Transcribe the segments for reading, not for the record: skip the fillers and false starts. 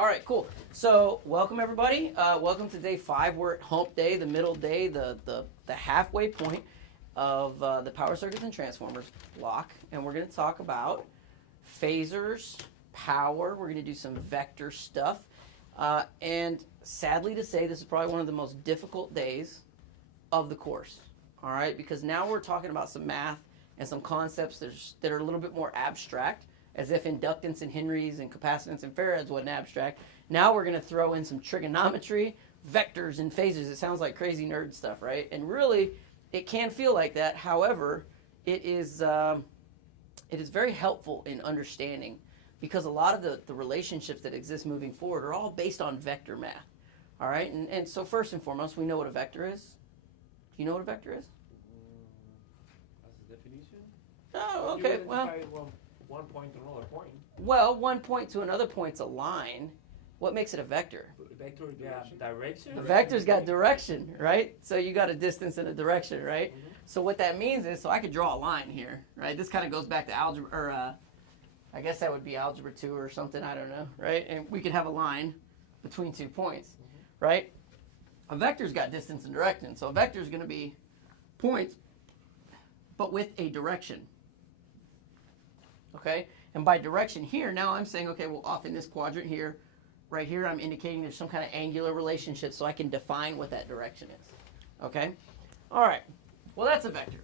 All right, cool. So welcome everybody. Welcome to day 5. We're at hump day, the middle day, the halfway point of the power circuits and transformers block. And we're going to talk about phasors, power. We're going to do some vector stuff. And sadly to say, this is probably one of the most difficult days of the course. All right, because now we're talking about some math and some concepts that are a little bit more abstract, as if inductance and Henrys and capacitance and farads wasn't abstract. Now we're going to throw in some trigonometry, vectors, and phasors. It sounds like crazy nerd stuff, right? And really, it can feel like that. However, it is very helpful in understanding, because a lot of the relationships that exist moving forward are all based on vector math. All right? And so first and foremost, we know what a vector is. Do you know what a vector is? That's the definition? Oh, okay. Well, one point to another point. Well, one point to another point's a line. What makes it a vector? Vector direction. A vector's got direction, right? So you got a distance and a direction, right? Mm-hmm. So what that means is, so I could draw a line here, right? This kind of goes back to algebra, or I guess that would be algebra 2 or something, I don't know, right? And we could have a line between 2 points, right? A vector's got distance and direction. So a vector's going to be points, but with a direction. Okay, and by direction here, now I'm saying, okay, well, off in this quadrant here, right here, I'm indicating there's some kind of angular relationship, so I can define what that direction is. Okay, all right, well, that's a vector.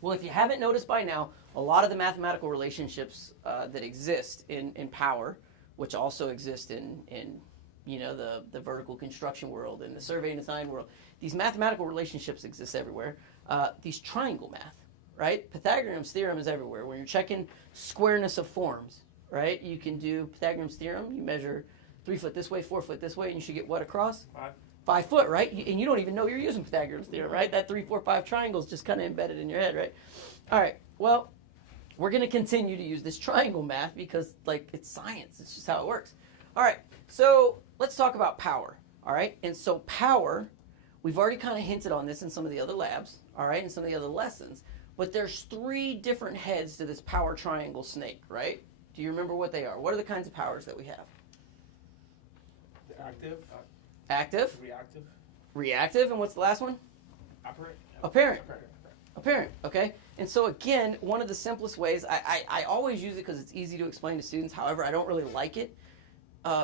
Well, if you haven't noticed by now, a lot of the mathematical relationships that exist in power, which also exist in you know, the vertical construction world and the survey and design world, these mathematical relationships exist everywhere. These triangle math. Right? Pythagorean's theorem is everywhere. When you're checking squareness of forms, right? You can do Pythagorean's theorem. You measure 3 foot this way, 4 foot this way, and you should get what across? 5 foot, right? And you don't even know you're using Pythagorean's theorem, right? That 3, 4, 5 triangle is just kind of embedded in your head, right? All right. Well, we're going to continue to use this triangle math because, like, it's science. It's just how it works. All right. So let's talk about power. All right. And so power, we've already kind of hinted on this in some of the other labs, all right, and some of the other lessons. But there's 3 different heads to this power triangle snake, right? Do you remember what they are? What are the kinds of powers that we have? Active. Active. Reactive. Reactive. And what's the last one? Apparent. Apparent. Apparent. Okay. And so again, one of the simplest ways, I always use it because it's easy to explain to students. However, I don't really like it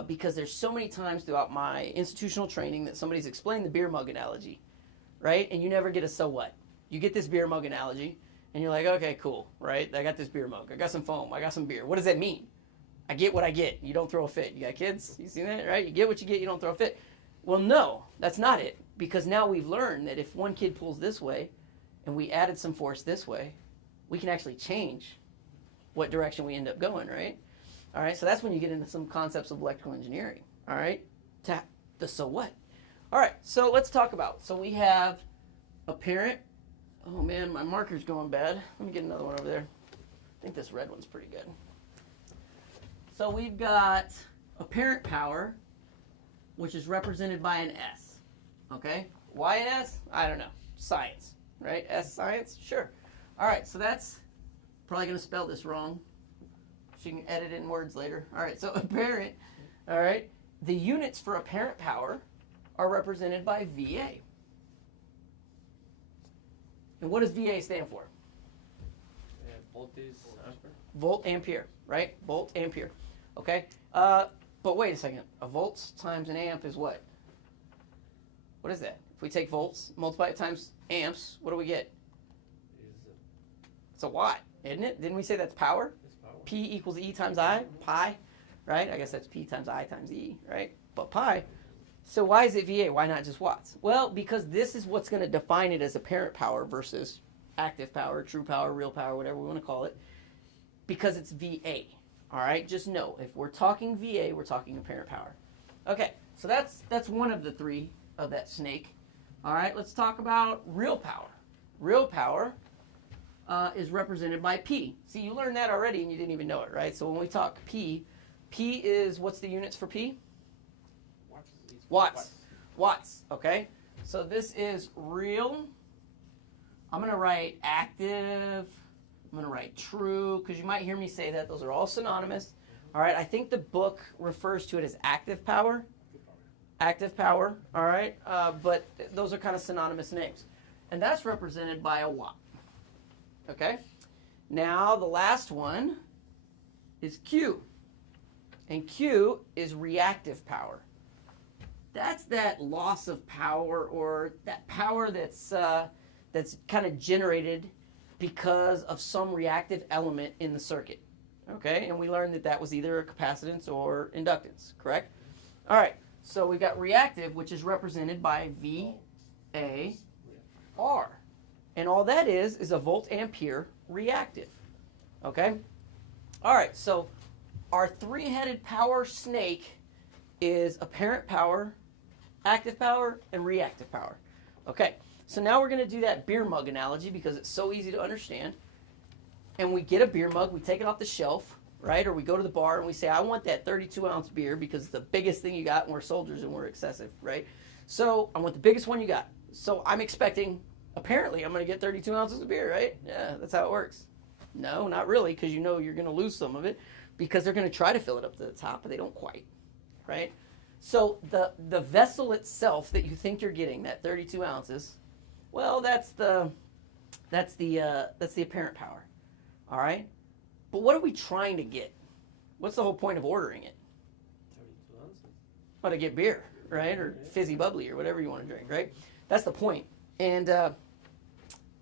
because there's so many times throughout my institutional training that somebody's explained the beer mug analogy, right? And you never get a so what. You get this beer mug analogy, and you're like, okay, cool, right? I got this beer mug. I got some foam. I got some beer. What does that mean? I get what I get. You don't throw a fit. You got kids? You seen that, right? You get what you get. You don't throw a fit. Well, no, that's not it. Because now we've learned that if one kid pulls this way, and we added some force this way, we can actually change what direction we end up going, right? All right, so that's when you get into some concepts of electrical engineering, all right? The so what? All right, so let's talk about. So we have apparent. Oh man, my marker's going bad. Let me get another one over there. I think this red one's pretty good. So we've got apparent power, which is represented by an S. Okay? Why an S? I don't know. Science, right? S science? Sure. All right, so that's probably going to spell this wrong. So you can edit in words later. All right, so apparent. All right. The units for apparent power are represented by VA. And what does VA stand for? Voltage, ampere. Volt, ampere, right? Volt, ampere. Okay? But wait a second. A volt times an amp is what? What is that? If we take volts, multiply it times amps, what do we get? It's a watt, isn't it? Didn't we say that's power? It's power. P equals E times I, pi, right? I guess that's P times I times E, right? But pi. So why is it VA? Why not just watts? Well, because this is what's going to define it as apparent power versus active power, true power, real power, whatever we want to call it, because it's VA. All right? Just know, if we're talking VA, we're talking apparent power. Okay, so that's one of the 3 of that snake. All right, let's talk about real power. Real power is represented by P. See, you learned that already and you didn't even know it, right? So when we talk P is, what's the units for P? Watts. Watts, okay? So this is real. I'm going to write active. I'm going to write true, because you might hear me say that. Those are all synonymous. All right, I think the book refers to it as active power. Active power, all right? But those are kind of synonymous names. And that's represented by a watt. Okay? Now, the last one is Q. And Q is reactive power. That's that loss of power, or that power that's kind of generated because of some reactive element in the circuit. Okay? And we learned that that was either a capacitance or inductance, correct? All right. So we've got reactive, which is represented by VAR. And all that is a volt ampere reactive. Okay? All right, so our three-headed power snake is apparent power, active power, and reactive power. Okay, so now we're going to do that beer mug analogy because it's so easy to understand. And we get a beer mug, we take it off the shelf, right? Or we go to the bar and we say, I want that 32-ounce beer because it's the biggest thing you got and we're soldiers and we're excessive, right? So I want the biggest one you got. So I'm expecting, apparently, I'm going to get 32 ounces of beer, right? Yeah, that's how it works. No, not really, because you know you're going to lose some of it because they're going to try to fill it up to the top, but they don't quite, right? So the vessel itself that you think you're getting, that 32 ounces, well, that's the apparent power, all right? But what are we trying to get? What's the whole point of ordering it? 32 ounces. Well, to get beer, right? Or fizzy bubbly or whatever you want to drink, right? That's the point. And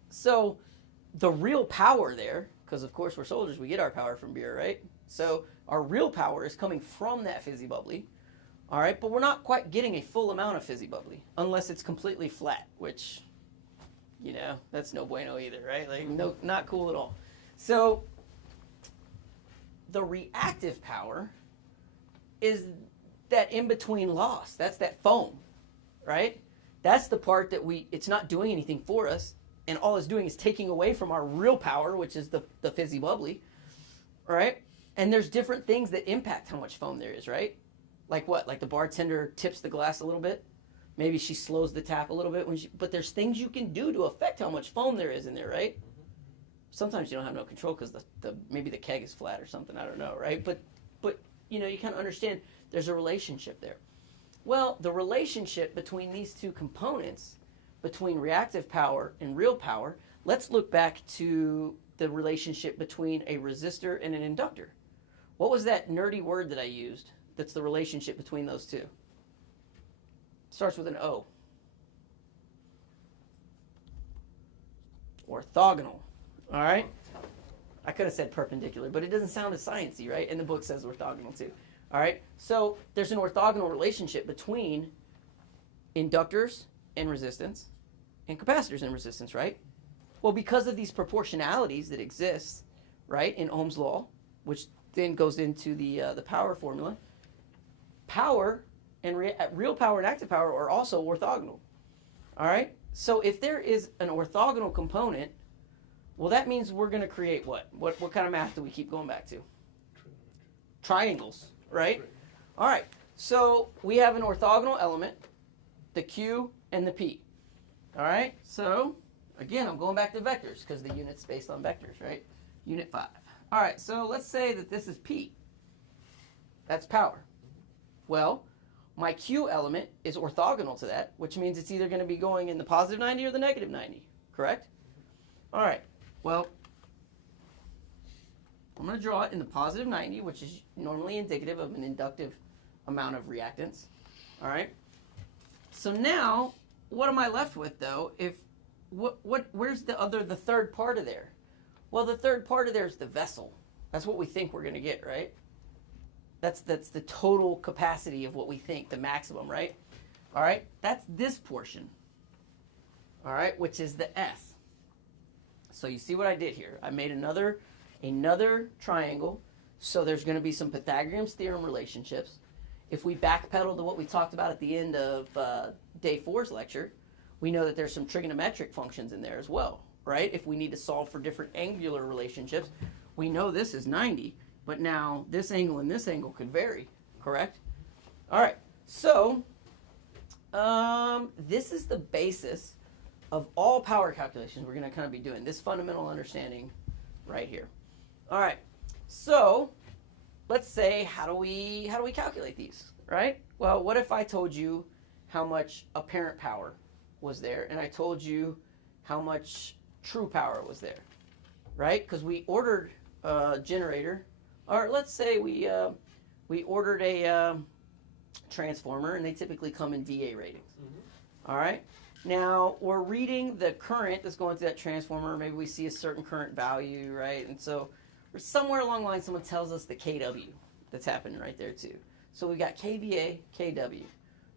so the real power there, because of course we're soldiers, we get our power from beer, right? So our real power is coming from that fizzy bubbly, all right? But we're not quite getting a full amount of fizzy bubbly unless it's completely flat, which, you know, that's no bueno either, right? Like, no, not cool at all. So the reactive power is that in-between loss. That's that foam, right? That's the part that it's not doing anything for us, and all it's doing is taking away from our real power, which is the fizzy bubbly, right? And there's different things that impact how much foam there is, right? Like what? Like the bartender tips the glass a little bit. Maybe she slows the tap a little bit. But there's things you can do to affect how much foam there is in there, right? Sometimes you don't have no control because maybe the keg is flat or something. I don't know, right? But you know, you kind of understand there's a relationship there. Well, the relationship between these two components, between reactive power and real power, let's look back to the relationship between a resistor and an inductor. What was that nerdy word that I used that's the relationship between those two? It starts with an O. Orthogonal. All right? I could have said perpendicular, but it doesn't sound as sciencey, right? And the book says orthogonal too. All right? So there's an orthogonal relationship between inductors and resistance and capacitors and resistance, right? Well, because of these proportionalities that exist, right, in Ohm's law, which then goes into the power formula, power and real power and active power are also orthogonal. All right? So if there is an orthogonal component, well, that means we're going to create what? What kind of math do we keep going back to? Triangles, right? All right. So we have an orthogonal element, the Q and the P. All right? So, again, I'm going back to vectors because the unit's based on vectors, right? Unit 5. All right, so let's say that this is P. That's power. Well, my Q element is orthogonal to that, which means it's either going to be going in the positive 90 or the negative 90, correct? All right, well, I'm going to draw it in the positive 90, which is normally indicative of an inductive amount of reactance. All right? So now, what am I left with, though? Where's the third part of there? Well, the third part of there is the vessel. That's what we think we're going to get, right? That's the total capacity of what we think, the maximum, right? All right? That's this portion, all right, which is the S. So you see what I did here? I made another triangle, so there's going to be some Pythagorean theorem relationships. If we backpedal to what we talked about at the end of day 4's lecture, we know that there's some trigonometric functions in there as well, right? If we need to solve for different angular relationships, we know this is 90, but now this angle and this angle could vary, correct? All right, so this is the basis of all power calculations we're going to kind of be doing, this fundamental understanding right here. All right, so let's say, how do we calculate these, right? Well, what if I told you how much apparent power was there, and I told you how much true power was there, right? Because we ordered a generator, or let's say we ordered a transformer, and they typically come in VA ratings. Mm-hmm. All right. Now we're reading the current that's going through that transformer. Maybe we see a certain current value, right? And so somewhere along the line, someone tells us the kW that's happening right there too. So we've got kVA, kW.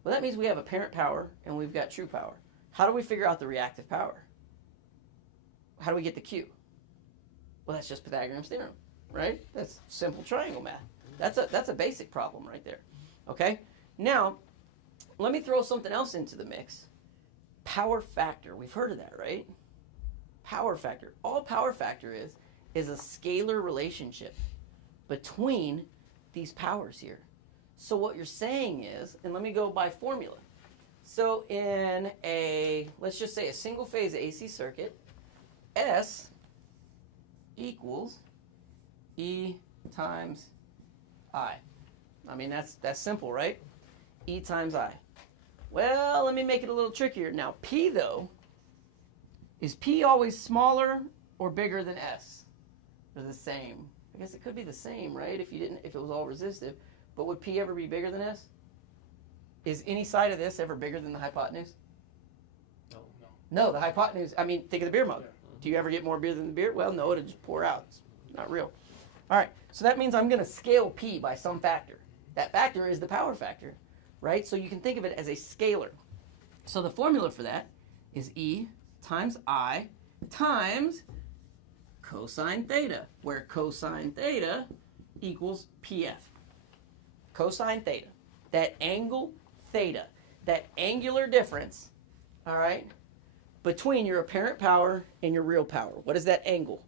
Well, that means we have apparent power and we've got true power. How do we figure out the reactive power? How do we get the Q? Well, that's just Pythagorean's theorem, right? That's simple triangle math. That's a basic problem right there. Okay? Now, let me throw something else into the mix. Power factor. We've heard of that, right? Power factor. All power factor is a scalar relationship between these powers here. So what you're saying is, and let me go by formula. So in let's just say a single phase AC circuit, S equals E times I. I mean, that's simple, right? E times I. Well, let me make it a little trickier. Now, P, though, is P always smaller or bigger than S? They're the same. I guess it could be the same, right? If it was all resistive. But would P ever be bigger than S? Is any side of this ever bigger than the hypotenuse? No. No, the hypotenuse, I mean, think of the beer mug. Do you ever get more beer than the beer? Well, no, it'll just pour out. It's not real. All right, so that means I'm going to scale P by some factor. That factor is the power factor, right? So you can think of it as a scalar. So the formula for that is E times I times cosine theta, where cosine theta equals PF. Cosine theta, that angle theta, that angular difference, all right, between your apparent power and your real power. What is that angle?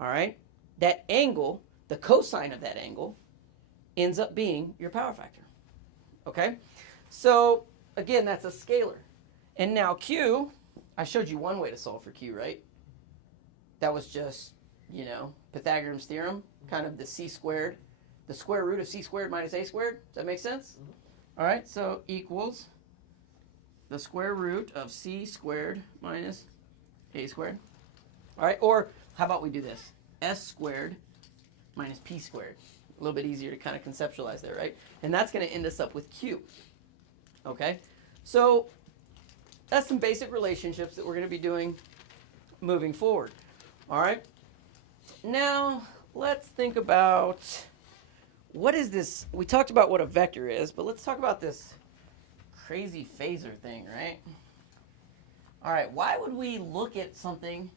All right, that angle, the cosine of that angle, ends up being your power factor. Okay, so again, that's a scalar. And now Q, I showed you one way to solve for Q, right? That was just, Pythagorean's theorem, kind of the c squared, the square root of c squared minus a squared. Does that make sense? Mm-hmm. All right, so equals the square root of c squared minus a squared. All right, or how about we do this? S squared minus p squared. A little bit easier to kind of conceptualize there, right? And that's going to end us up with Q. Okay, so that's some basic relationships that we're going to be doing moving forward. All right, now let's think about what is this. We talked about what a vector is, but let's talk about this crazy phasor thing, right? All right, why would we look at something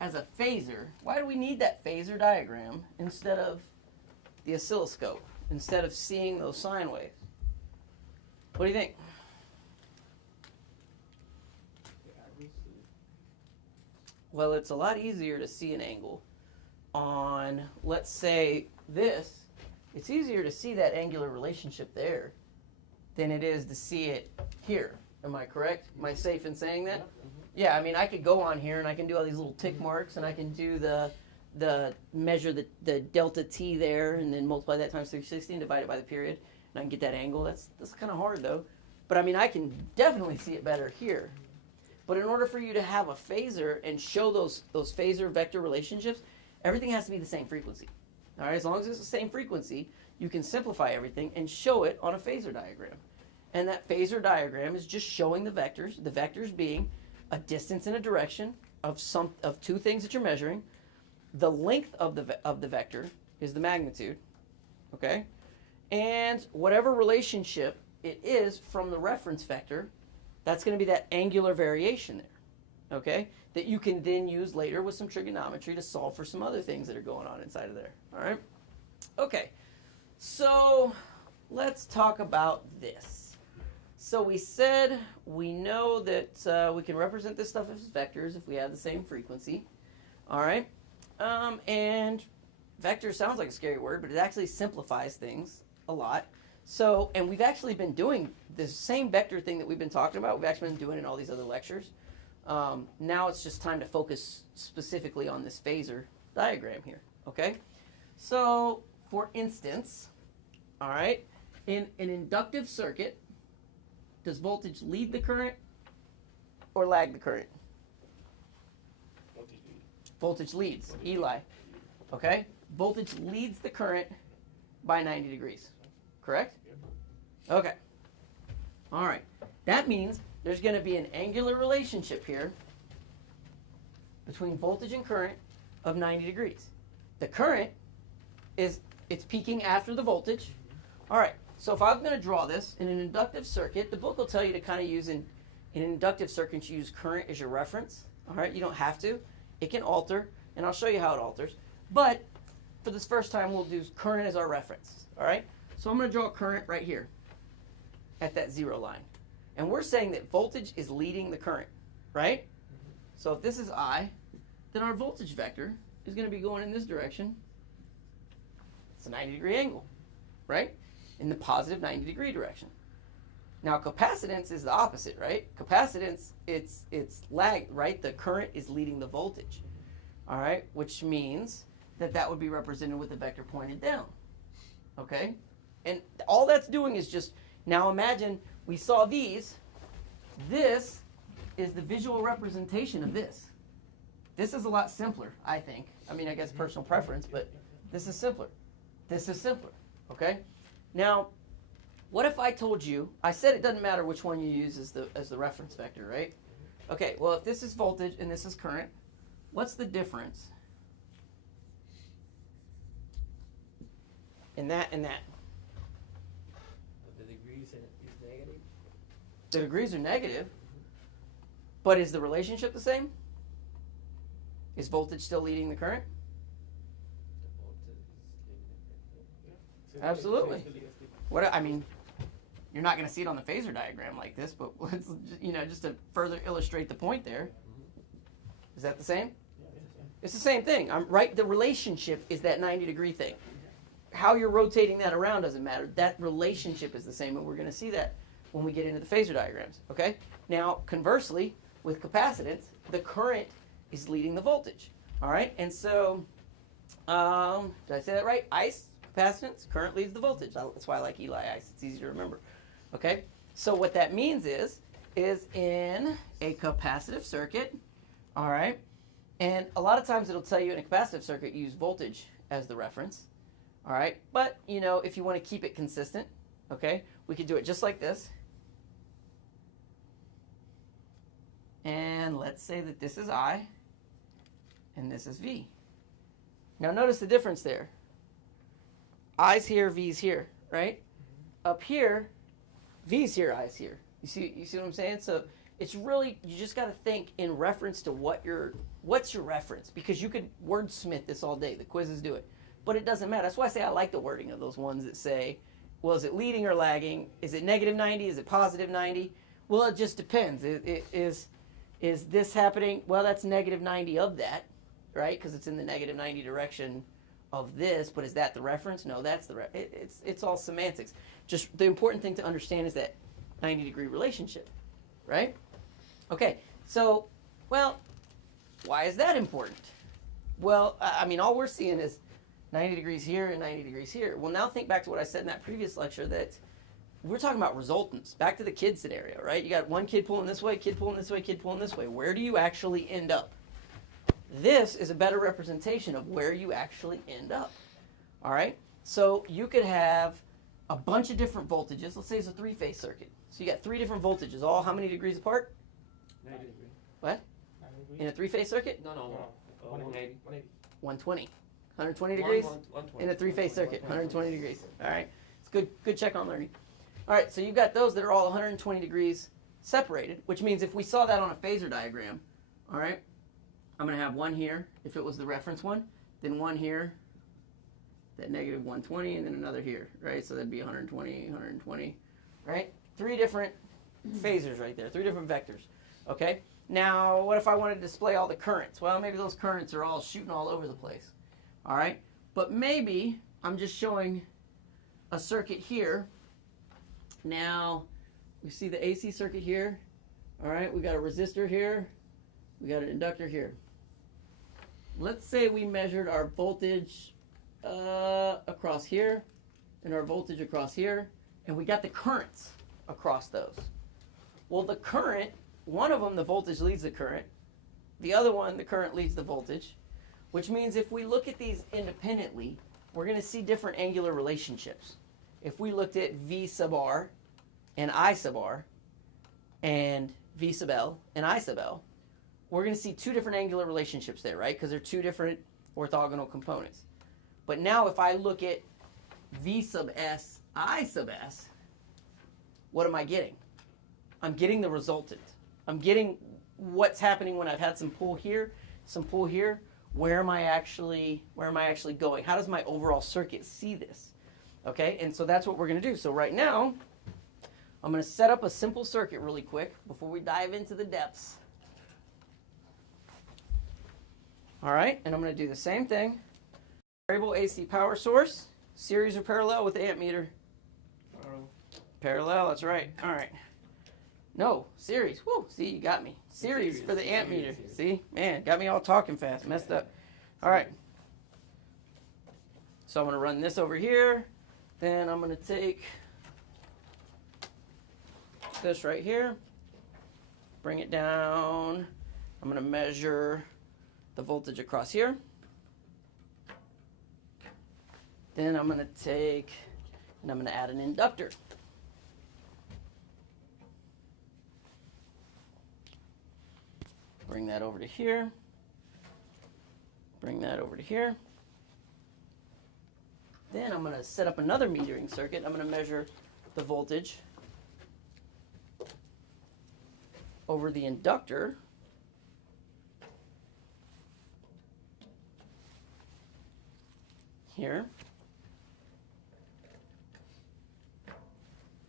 as a phasor? Why do we need that phasor diagram instead of the oscilloscope, instead of seeing those sine waves? What do you think? Well, it's a lot easier to see an angle on, let's say, this. It's easier to see that angular relationship there than it is to see it here. Am I correct? Am I safe in saying that? Yeah, I mean, I could go on here and I can do all these little tick marks and I can do the measure the delta t there and then multiply that times 360 and divide it by the period and I can get that angle. That's kind of hard though. But I mean, I can definitely see it better here. But in order for you to have a phasor and show those phasor vector relationships, everything has to be the same frequency. All right, as long as it's the same frequency, you can simplify everything and show it on a phasor diagram. And that phasor diagram is just showing the vectors being a distance and a direction of two things that you're measuring. The length of the vector is the magnitude, okay? And whatever relationship it is from the reference vector, that's going to be that angular variation there, okay? That you can then use later with some trigonometry to solve for some other things that are going on inside of there, all right? Okay, so let's talk about this. So we said we know that we can represent this stuff as vectors if we have the same frequency, all right? And vector sounds like a scary word, but it actually simplifies things a lot. So, and we've actually been doing this same vector thing that we've been talking about. We've actually been doing in all these other lectures. Now it's just time to focus specifically on this phasor diagram here, okay? So for instance, all right, in an inductive circuit, does voltage lead the current or lag the current? Voltage leads, Eli. Okay? Voltage leads the current by 90 degrees. Correct? Okay. All right. That means there's going to be an angular relationship here between voltage and current of 90 degrees. The current it's peaking after the voltage. All right. So if I'm going to draw this in an inductive circuit, the book will tell you to kind of use in an inductive circuit, you use current as your reference. All right. You don't have to. It can alter, and I'll show you how it alters. But for this first time, we'll do current as our reference. All right? So I'm going to draw a current right here at that 0 line. And we're saying that voltage is leading the current, right? So if this is I, then our voltage vector is going to be going in this direction. It's a 90-degree angle, right? In the positive 90-degree direction. Now capacitance is the opposite, right? Capacitance, it's lag, right? The current is leading the voltage, all right? Which means that would be represented with the vector pointed down, okay? And all that's doing is just, now imagine we saw these. This is the visual representation of this. This is a lot simpler, I think. I mean, I guess personal preference, but this is simpler. This is simpler, okay? Now, what if I told you, I said it doesn't matter which one you use as the reference vector, right? Okay, well, if this is voltage and this is current, what's the difference in that and that? The degrees is negative. The degrees are negative, but is the relationship the same? Is voltage still leading the current? Absolutely. What I mean, you're not going to see it on the phasor diagram like this, but let's, just to further illustrate the point there. Is that the same? It's the same thing. I'm right. The relationship is that 90-degree thing. How you're rotating that around doesn't matter. That relationship is the same, and we're going to see that when we get into the phasor diagrams. Okay. Now, conversely, with capacitance, the current is leading the voltage. All right. And so, did I say that right? Ice. Capacitance, current leads the voltage. That's why I like Eli ice. It's easy to remember. Okay? So what that means is in a capacitive circuit, all right, and a lot of times it'll tell you in a capacitive circuit use voltage as the reference, all right? But, if you want to keep it consistent, okay, we could do it just like this. And let's say that this is I and this is V. Now notice the difference there. I's here, V's here, right? Up here, V's here, I's here. You see what I'm saying? So it's really, you just got to think in reference to what's your reference, because you could wordsmith this all day. The quizzes do it, but it doesn't matter. That's why I say I like the wording of those ones that say, well, is it leading or lagging? Is it negative 90? Is it positive 90? Well, it just depends. Is this happening? Well, that's negative 90 of that, right? Because it's in the negative 90 direction of this, but is that the reference? No, that's the it's all semantics. Just the important thing to understand is that 90-degree relationship, right? Okay, so, well, why is that important? Well, I mean, all we're seeing is 90 degrees here and 90 degrees here. Well, now think back to what I said in that previous lecture, that we're talking about resultants. Back to the kid scenario, right? You got one kid pulling this way, kid pulling this way, kid pulling this way. Where do you actually end up? This is a better representation of where you actually end up. All right? So you could have a bunch of different voltages. Let's say it's a three-phase circuit. So you got three different voltages, all how many degrees apart? 90 degrees. What? In a three-phase circuit? No. 180. 120. 120 degrees? 120. In a three-phase circuit, 120 degrees. All right? It's good check on learning. All right, so you've got those that are all 120 degrees separated, which means if we saw that on a phasor diagram, all right, I'm going to have one here, if it was the reference one, then one here, that negative 120, and then another here, right? So that'd be 120, 120, right? Three different phasors right there, three different vectors, okay? Now, what if I wanted to display all the currents? Well, maybe those currents are all shooting all over the place, all right? But maybe I'm just showing a circuit here. Now, we see the AC circuit here, all right? We got a resistor here. We got an inductor here. Let's say we measured our voltage across here, and our voltage across here, and we got the currents across those. Well, the current, one of them, the voltage leads the current. The other one, the current leads the voltage, which means if we look at these independently, we're going to see different angular relationships. If we looked at V sub R and I sub R and V sub L and I sub L, we're going to see two different angular relationships there, right? Because they're two different orthogonal components. But now if I look at V sub S, I sub S, what am I getting? I'm getting the resultant. I'm getting what's happening when I've had some pull here, some pull here. Where am I actually going? How does my overall circuit see this? Okay, and so that's what we're going to do. So right now, I'm going to set up a simple circuit really quick before we dive into the depths. All right, and I'm going to do the same thing. Variable AC power source, series or parallel with the amp meter. Parallel, that's right. All right. No, series. Woo, see, you got me. Series for the amp meter. See, man, got me all talking fast. Messed up. All right. So I'm going to run this over here. Then I'm going to take this right here, bring it down. I'm going to measure the voltage across here. Then I'm going to take, and I'm going to add an inductor. Bring that over to here. Bring that over to here. Then I'm going to set up another metering circuit. I'm going to measure the voltage over the inductor. Here.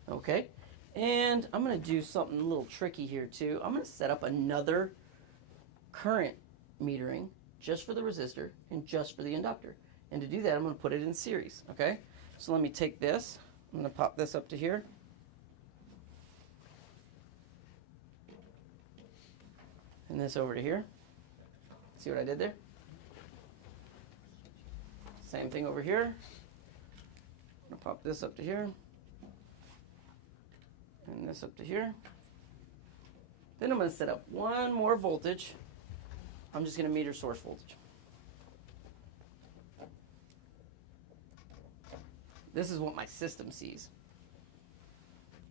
Okay. And I'm going to do something a little tricky here too. I'm going to set up another current metering just for the resistor and just for the inductor. And to do that, I'm going to put it in series, okay? So let me take this. I'm going to pop this up to here. And this over to here. See what I did there? Same thing over here. I'm going to pop this up to here. And this up to here. Then I'm going to set up one more voltage. I'm just going to meter source voltage. This is what my system sees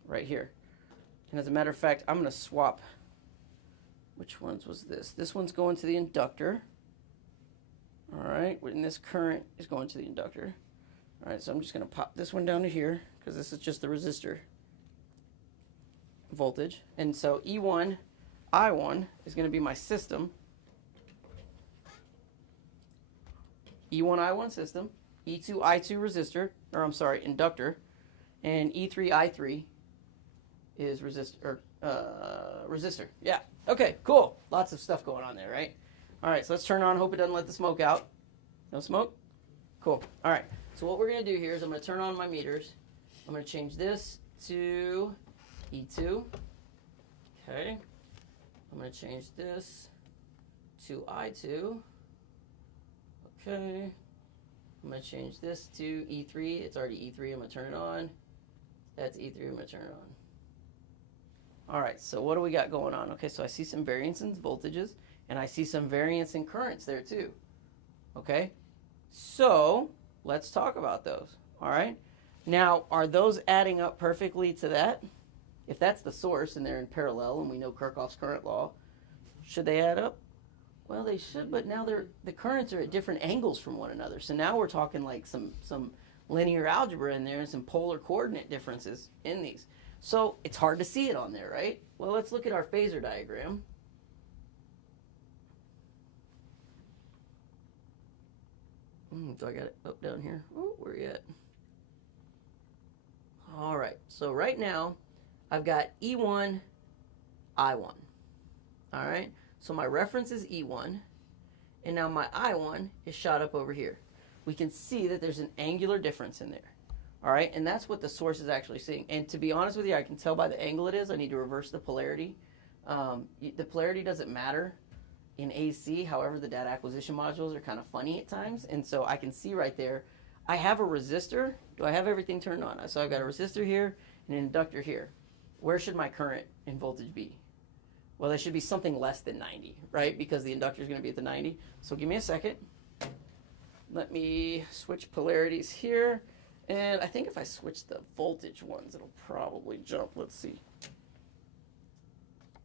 right here. And as a matter of fact, I'm going to swap. Which ones was this? This one's going to the inductor. All right, and this current is going to the inductor. All right, so I'm just going to pop this one down to here because this is just the resistor voltage. And so E1, I1 is going to be my system. E1, I1 system, E2, I2 resistor, or I'm sorry, inductor, and E3, I3 is resistor. Yeah. Okay, cool. Lots of stuff going on there, right? All right, so let's turn on. Hope it doesn't let the smoke out. No smoke? Cool. All right, so what we're going to do here is I'm going to turn on my meters. I'm going to change this to E2. Okay. I'm going to change this to I2. Okay, I'm going to change this to E3. It's already E3. I'm going to turn it on. That's E3. I'm going to turn it on. All right, so what do we got going on? Okay, so I see some variance in voltages, and I see some variance in currents there too. Okay, so let's talk about those. All right, now are those adding up perfectly to that? If that's the source and they're in parallel and we know Kirchhoff's current law, should they add up? Well, they should, but now the currents are at different angles from one another. So now we're talking like some linear algebra in there and some polar coordinate differences in these. So it's hard to see it on there, right? Well, let's look at our phasor diagram. Do I got it up down here? Oh, where are you at? All right, so right now I've got E1, I1. All right. So my reference is E1, and now my I1 is shot up over here. We can see that there's an angular difference in there. All right, and that's what the source is actually seeing. And to be honest with you, I can tell by the angle it is. I need to reverse the polarity. The polarity doesn't matter in AC. However, the data acquisition modules are kind of funny at times. And so I can see right there, I have a resistor. Do I have everything turned on? So I've got a resistor here and an inductor here. Where should my current and voltage be? Well, there should be something less than 90, right? Because the inductor is going to be at the 90. So give me a second. Let me switch polarities here. And I think if I switch the voltage ones, it'll probably jump. Let's see.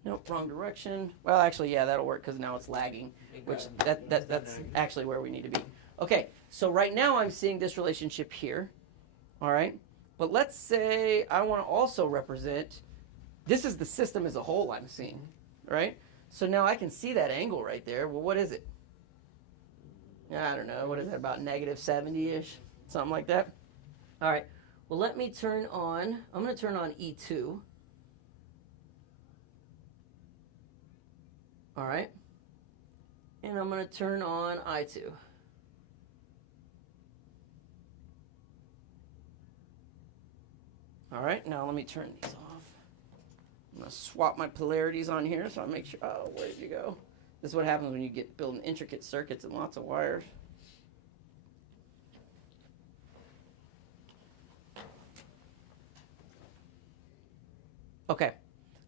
Nope, wrong direction. Well, actually, yeah, that'll work because now it's lagging, which that's actually where we need to be. Okay, so right now I'm seeing this relationship here, all right? But let's say I want to also represent, this is the system as a whole I'm seeing, right? So now I can see that angle right there. Well, what is it? I don't know. What is that, about negative 70-ish? Something like that? All right. Well, let me turn on, I'm going to turn on E2. All right. And I'm going to turn on I2. All right. Now let me turn these off. I'm going to swap my polarities on here so I make sure, oh, where did you go? This is what happens when you get building intricate circuits and lots of wires. Okay,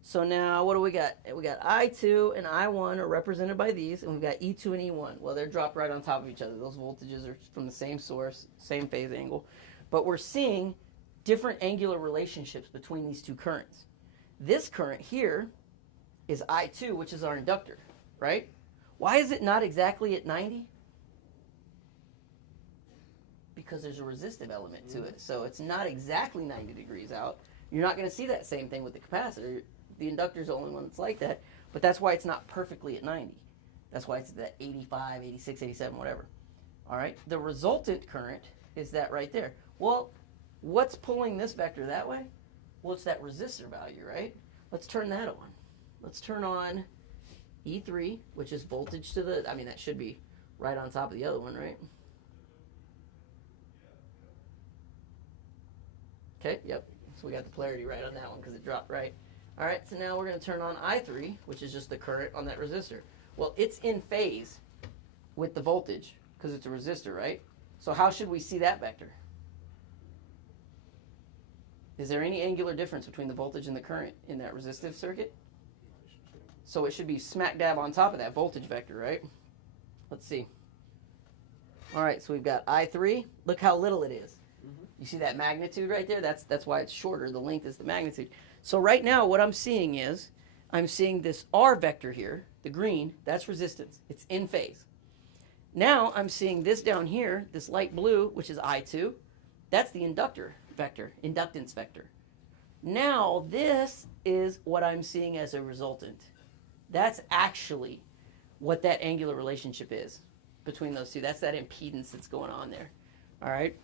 so now what do we got? We got I2 and I1 are represented by these, and we've got E2 and E1. Well, they're dropped right on top of each other. Those voltages are from the same source, same phase angle. But we're seeing different angular relationships between these two currents. This current here is I2, which is our inductor, right? Why is it not exactly at 90? Because there's a resistive element to it. So it's not exactly 90 degrees out. You're not going to see that same thing with the capacitor. The inductor is the only one that's like that, but that's why it's not perfectly at 90. That's why it's at 85, 86, 87, whatever. All right, the resultant current is that right there. Well, what's pulling this vector that way? Well, it's that resistor value, right? Let's turn that on. Let's turn on E3, which is voltage to the, I mean, that should be right on top of the other one, right? Okay, yep. So we got the polarity right on that one because it dropped right. All right, so now we're going to turn on I3, which is just the current on that resistor. Well, it's in phase with the voltage because it's a resistor, right? So how should we see that vector? Is there any angular difference between the voltage and the current in that resistive circuit? So it should be smack dab on top of that voltage vector, right? Let's see. All right, so we've got I3. Look how little it is. You see that magnitude right there? That's why it's shorter. The length is the magnitude. So right now what I'm seeing is, I'm seeing this R vector here, the green, that's resistance. It's in phase. Now I'm seeing this down here, this light blue, which is I2. That's the inductor vector, inductance vector. Now this is what I'm seeing as a resultant. That's actually what that angular relationship is between those two. That's that impedance that's going on there. All right?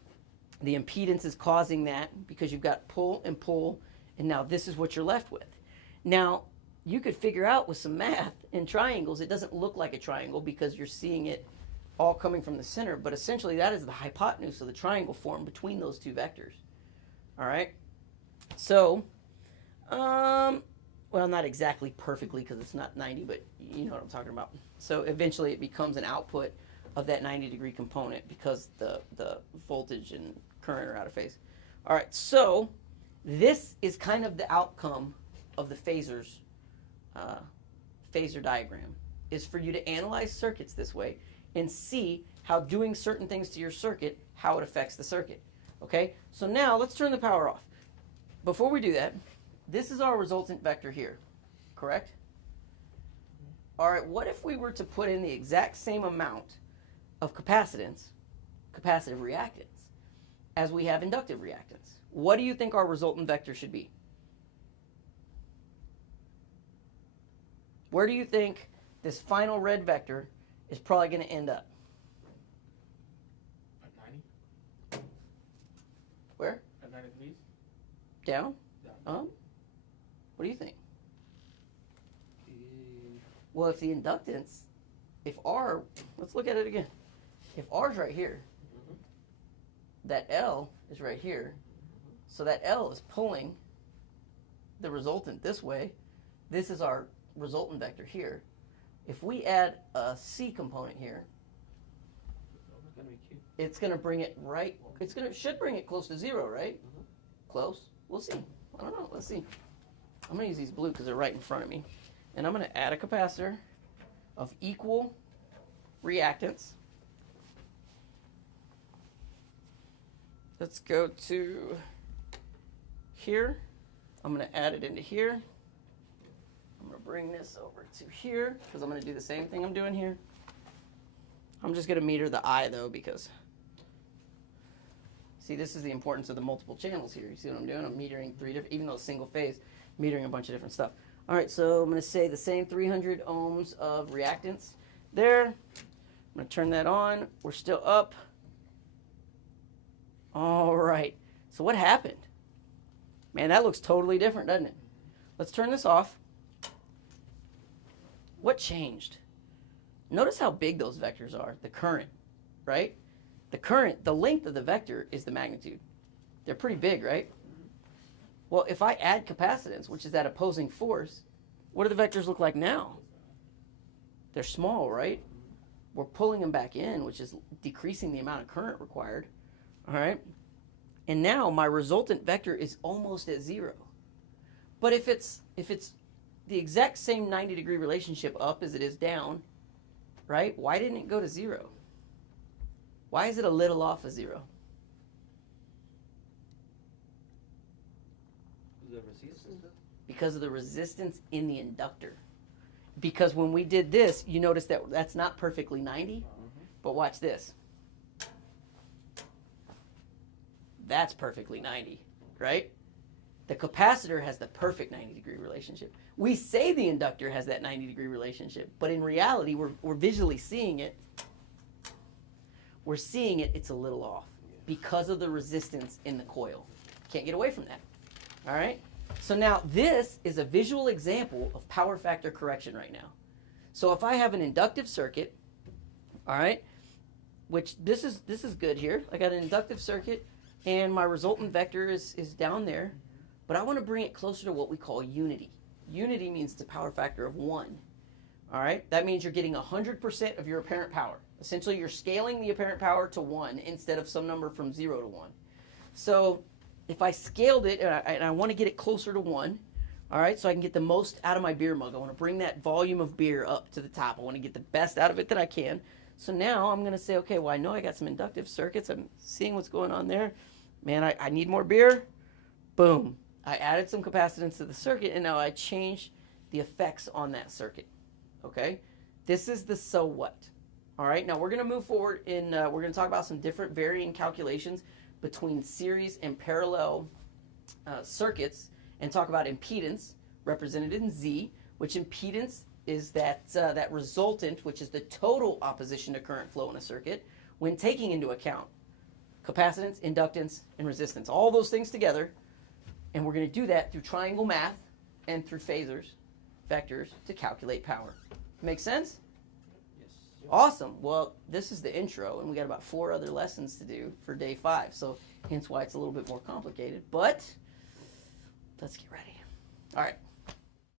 The impedance is causing that because you've got pull and pull, and now this is what you're left with. Now, you could figure out with some math in triangles, it doesn't look like a triangle because you're seeing it all coming from the center, but essentially that is the hypotenuse of the triangle formed between those two vectors. All right? So, well, not exactly perfectly because it's not 90, but you know what I'm talking about. So eventually it becomes an output of that 90-degree component because the voltage and current are out of phase. All right, so this is kind of the outcome of the phasor diagram, is for you to analyze circuits this way and see how doing certain things to your circuit, how it affects the circuit. Okay, so now let's turn the power off. Before we do that, this is our resultant vector here, correct? All right, what if we were to put in the exact same amount of capacitance, capacitive reactance, as we have inductive reactance? What do you think our resultant vector should be? Where do you think this final red vector is probably going to end up? At 90? Where? At 90 degrees? Down? Yeah. What do you think? Well, if the inductance, if R, let's look at it again. If R's right here, that L is right here, so that L is pulling the resultant this way. This is our resultant vector here. If we add a C component here, It's gonna be cute. it's going to bring it right, should bring it close to 0, right? Mhm. Close. We'll see. I don't know. Let's see. I'm going to use these blue because they're right in front of me. And I'm going to add a capacitor of equal reactance. Let's go to here. I'm going to add it into here. I'm going to bring this over to here because I'm going to do the same thing I'm doing here. I'm just going to meter the I though because, see, this is the importance of the multiple channels here. You see what I'm doing? I'm metering 3 different, even though it's single phase, metering a bunch of different stuff. All right, so I'm going to say the same 300 ohms of reactance there. I'm going to turn that on. We're still up. All right. So what happened? Man, that looks totally different, doesn't it? Let's turn this off. What changed? Notice how big those vectors are, the current, right? The current, the length of the vector is the magnitude. They're pretty big, right? Well, if I add capacitance, which is that opposing force, what do the vectors look like now? They're small, right? We're pulling them back in, which is decreasing the amount of current required. All right? And now my resultant vector is almost at 0. But if it's the exact same 90-degree relationship up as it is down, right? Why didn't it go to 0? Why is it a little off of 0? The resistance. Because of the resistance in the inductor. Because when we did this, you notice that that's not perfectly 90, but watch this. That's perfectly 90, right? The capacitor has the perfect 90-degree relationship. We say the inductor has that 90-degree relationship, but in reality, we're visually seeing it. We're seeing it, it's a little off because of the resistance in the coil. Can't get away from that, all right? So now this is a visual example of power factor correction right now. So if I have an inductive circuit, all right, which this is good here. I got an inductive circuit and my resultant vector is down there, but I want to bring it closer to what we call unity. Unity means the power factor of 1. All right, that means you're getting 100% of your apparent power. Essentially, you're scaling the apparent power to 1 instead of some number from 0 to 1. So if I scaled it and I want to get it closer to 1, all right, so I can get the most out of my beer mug. I want to bring that volume of beer up to the top. I want to get the best out of it that I can. So now I'm going to say, okay, well, I know I got some inductive circuits. I'm seeing what's going on there. Man, I need more beer. Boom. I added some capacitance to the circuit, and now I changed the effects on that circuit. Okay? This is the so what. All right? Now, we're going to move forward in, we're going to talk about some different varying calculations between series and parallel circuits and talk about impedance, represented in Z, which impedance is that resultant, which is the total opposition to current flow in a circuit, when taking into account capacitance, inductance, and resistance. All those things together, and we're going to do that through triangle math and through phasors, vectors, to calculate power. Make sense? Yes. Awesome. Well, this is the intro, and we got about 4 other lessons to do for day 5, so hence why it's a little bit more complicated, but let's get ready. All right.